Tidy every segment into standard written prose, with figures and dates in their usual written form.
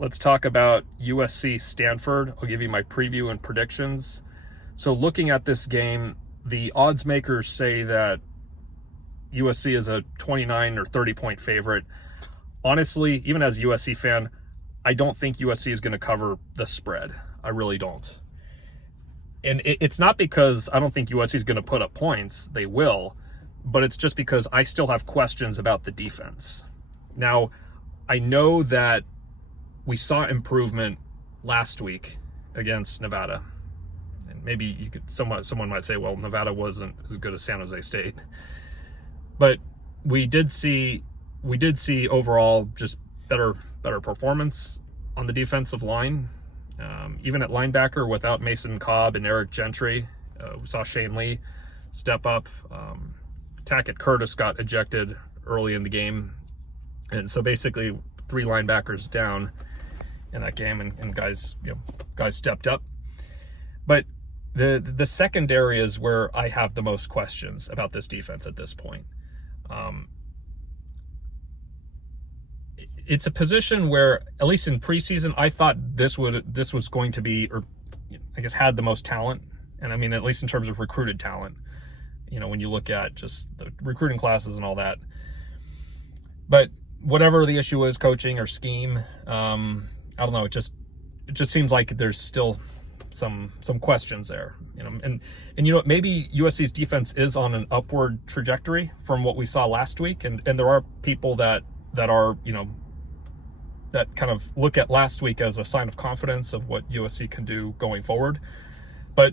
Let's talk about USC Stanford. I'll give you my preview and predictions. So looking at this game, the odds makers say that USC is a 29 or 30 point favorite. Honestly, even as a USC fan, I don't think USC is going to cover the spread. I really don't. And it's not because I don't think USC is going to put up points. They will. But it's just because I still have questions about the defense. Now, I know that we saw improvement last week against Nevada. And maybe you could someone might say, well, Nevada wasn't as good as San Jose State. But we did see overall just better performance on the defensive line. Even at linebacker without Mason Cobb and Eric Gentry, we saw Shane Lee step up. Tackett Curtis got ejected early in the game. And so basically 3 linebackers down in that game, and guys stepped up. But the secondary is where I have the most questions about this defense at this point. It's a position where, at least in preseason, I thought this was going to be, or I guess had the most talent. And I mean, at least in terms of recruited talent, when you look at just the recruiting classes and all that. But whatever the issue is, coaching or scheme, I don't know. It just seems like there's still some questions there, and maybe USC's defense is on an upward trajectory from what we saw last week, and there are people that are that kind of look at last week as a sign of confidence of what USC can do going forward. But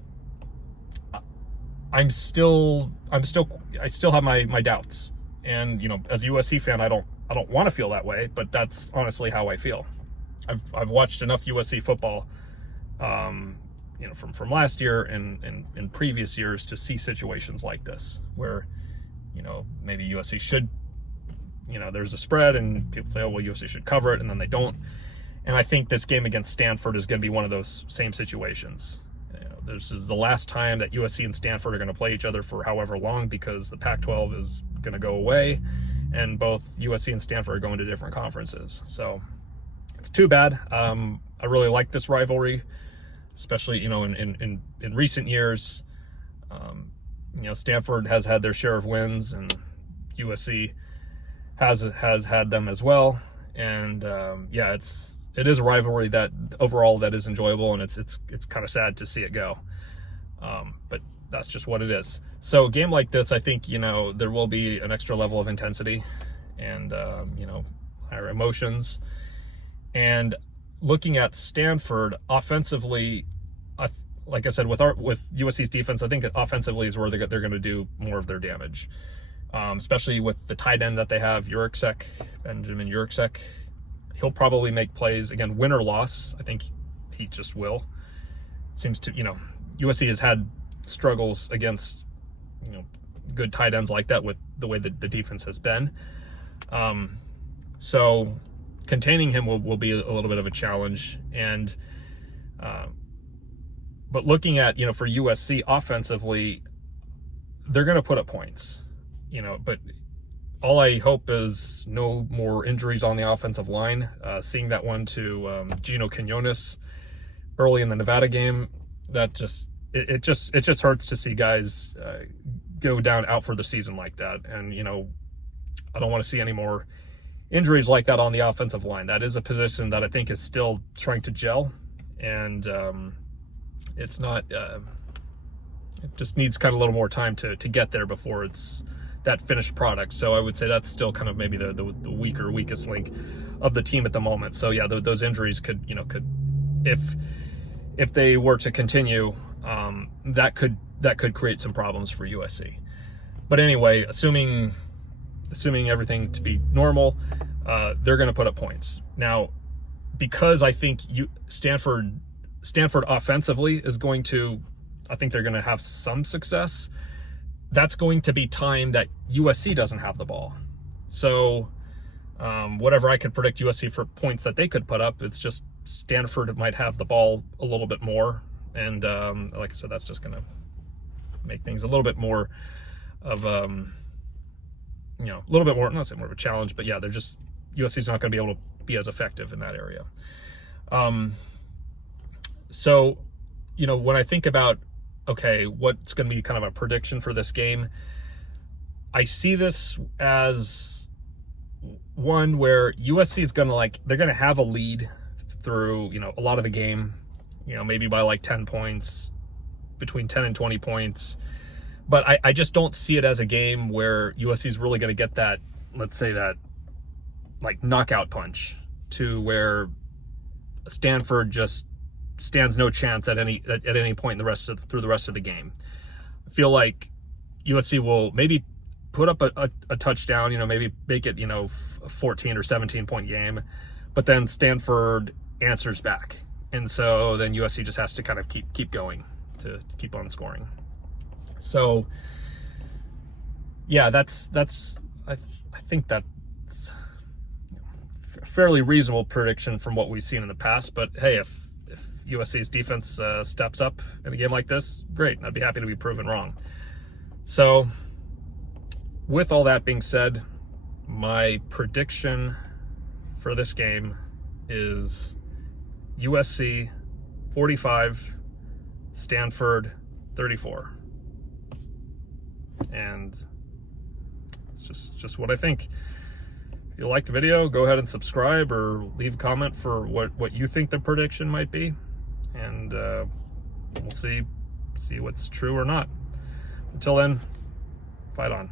I still have my doubts, and as a USC fan, I don't want to feel that way, but that's honestly how I feel. I've watched enough USC football, from last year and in previous years to see situations like this where, maybe USC should, there's a spread and people say, oh, well, USC should cover it, and then they don't. And I think this game against Stanford is going to be one of those same situations. This is the last time that USC and Stanford are going to play each other for however long, because the Pac-12 is going to go away, and both USC and Stanford are going to different conferences. So it's too bad. I really like this rivalry, especially, in recent years. Stanford has had their share of wins, and USC has had them as well. And it is a rivalry that overall that is enjoyable, and it's kind of sad to see it go. But that's just what it is. So a game like this, I think, there will be an extra level of intensity and, higher emotions. And looking at Stanford offensively, like I said, with USC's defense, I think offensively is where they're going to do more of their damage, especially with the tight end that they have, Benjamin Yurksek. He'll probably make plays, again, win or loss. I think he just will. It seems to, USC has had struggles against, good tight ends like that with the way that the defense has been. So containing him will be a little bit of a challenge. And, but looking at, for USC offensively, they're going to put up points, but all I hope is no more injuries on the offensive line. Seeing that one to Gino Quinones early in the Nevada game, that just hurts to see guys go down out for the season like that. And I don't want to see any more injuries like that on the offensive line. That is a position that I think is still trying to gel, and it's not. It just needs kind of a little more time to get there before it's that finished product. So I would say that's still kind of maybe the weakest link of the team at the moment. So yeah, those injuries could if they were to continue, that could create some problems for USC. But anyway, assuming everything to be normal, they're going to put up points. Now, because I think Stanford offensively is going to, I think they're going to have some success. That's going to be time that USC doesn't have the ball. So whatever I could predict USC for points that they could put up, it's just Stanford might have the ball a little bit more. And like I said, that's just going to make things a little bit more of, a little bit more, I'm not saying more of a challenge, but yeah, USC's not going to be able to be as effective in that area. So, when I think about, okay, what's going to be kind of a prediction for this game, I see this as one where USC is going to they're going to have a lead through, a lot of the game, maybe by like 10 points, between 10 and 20 points. But I just don't see it as a game where USC is really going to get that, let's say that, like knockout punch to where Stanford just stands no chance at any point in through the rest of the game. I feel like USC will maybe put up a touchdown, maybe make it, a 14 or 17 point game, but then Stanford answers back. And so then USC just has to kind of keep going to keep on scoring. So yeah, that's I think that's a fairly reasonable prediction from what we've seen in the past. But hey, if USC's defense steps up in a game like this, great. I'd be happy to be proven wrong. So with all that being said, my prediction for this game is USC 45, Stanford 34. And it's just what I think. If you like the video, go ahead and subscribe or leave a comment for what you think the prediction might be. And we'll see what's true or not. Until then, fight on.